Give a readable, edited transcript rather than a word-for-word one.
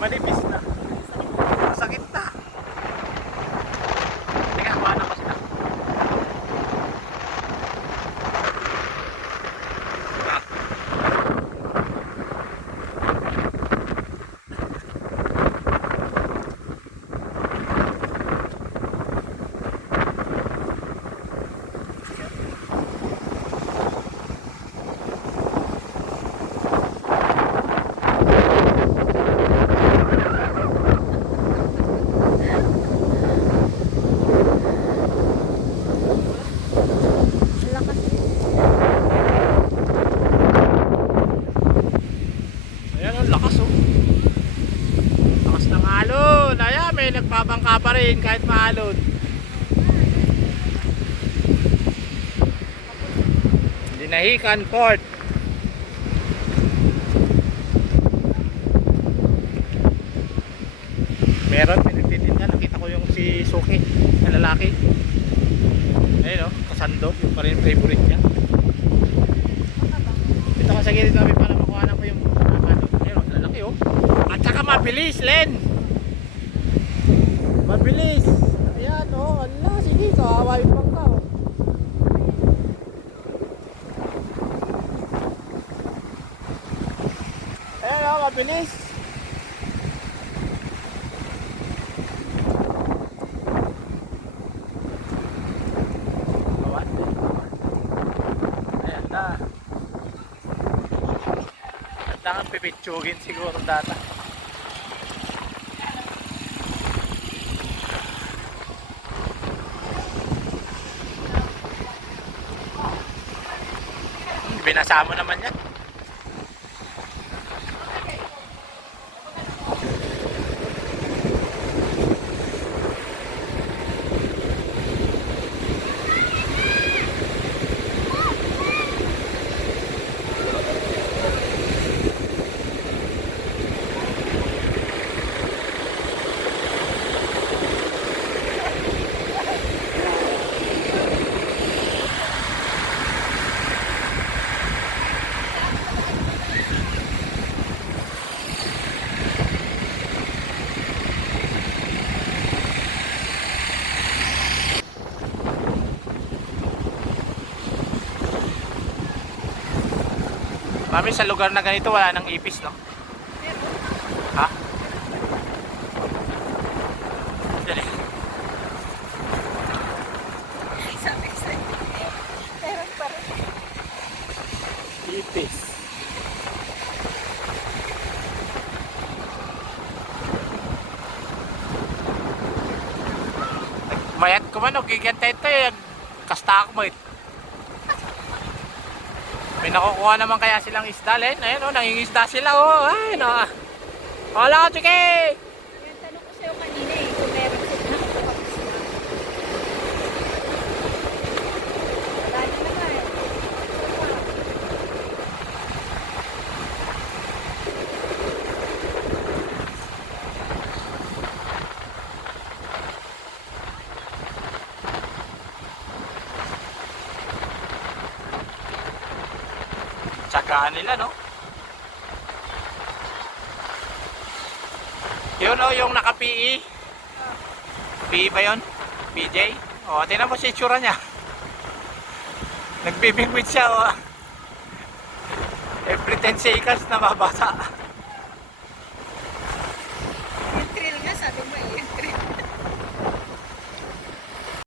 Manipis na. Masakit na. Teka, kuha na ko sila. Nagpabangka pa rin kahit maalon. Dinahican Port. Meron pinagtitinda, nakita ko yung si Suki na lalaki. Ayun o, kasandok, yung pa rin favorite niya. Dito ka sa gilid namin para makuha ko yung ayun o, lalaki o. At saka mabilis, Len. Mabilis. Ayan o, ala, sige, kawawa yung bangka o. Ayan o, mabilis. Ayan na. Ganda nga pipitsugin siguro data. Binasa mo naman yan. Mami, sa lugar na ganito wala nang ipis, no? Ha? Dali. Meron pa rin. Ipis. Mayat ko man, gigantay ito eh. Kasta ako mo ito. May nakukuha naman kaya silang isda, Len. Ayun o, nangingisda sila o. Ay, no. Hola, chike! Yung tanong ko sa'yo kanina eh, kung meron sila nakakapis na. Wala na naman. Tsagaan nila, no? Yun o, yung naka-PE. PE ba yun? PJ? O, tingnan mo si itsura niya. Nagbibingwit siya, o. Every 10 seconds na mabasa.